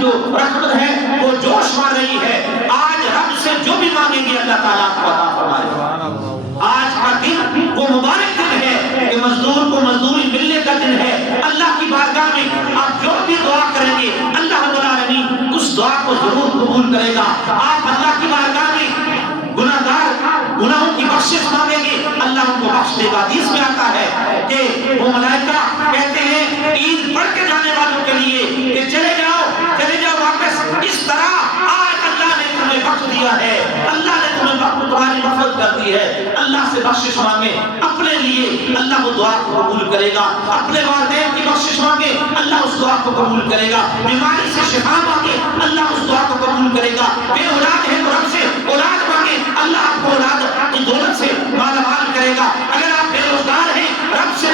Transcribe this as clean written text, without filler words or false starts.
جو رحمت ہے وہ جوش مار رہی ہے. آج رب سے جو بھی مانگیں گے اللہ تعالیٰ آپ کو عطا فرمائے گا. آج کا دن وہ مبارک دن ہے کہ مزدور کو مزدوری ملنے کا دن ہے. اللہ کی بارگاہ میں آپ جو بھی دعا کریں گے اللہ رب العالمین اس دعا کو ضرور قبول کرے گا. آپ اللہ کی بارگاہ میں گناہوں کی بخشش مانگیں گے اللہ ان کو بخش دے گا. حدیث میں آتا ہے کہ وہ ملائکہ کہتے ہیں عید پڑھ کے جانے والوں کے لیے کہ چلے جاؤ واپس. اس طرح آج اللہ نے تمہیں بخش دیا ہے, اللہ نے تمہاری مغفرت کر دی ہے. اللہ سے بخشش مانگے اپنے لیے, اللہ وہ دعا کو قبول کرے گا. اپنے والدین کی بخشش مانگے اللہ اس دعا کو قبول کرے گا. بیماری سے شفا مانگے اللہ اس دعا کو قبول کرے گا. بے اولاد ہے تو رب سے اولاد مانگے اللہ آپ کو اولاد کی دولت سے مالا مال کرے گا. اگر آپ بے روزگار ہیں رب سے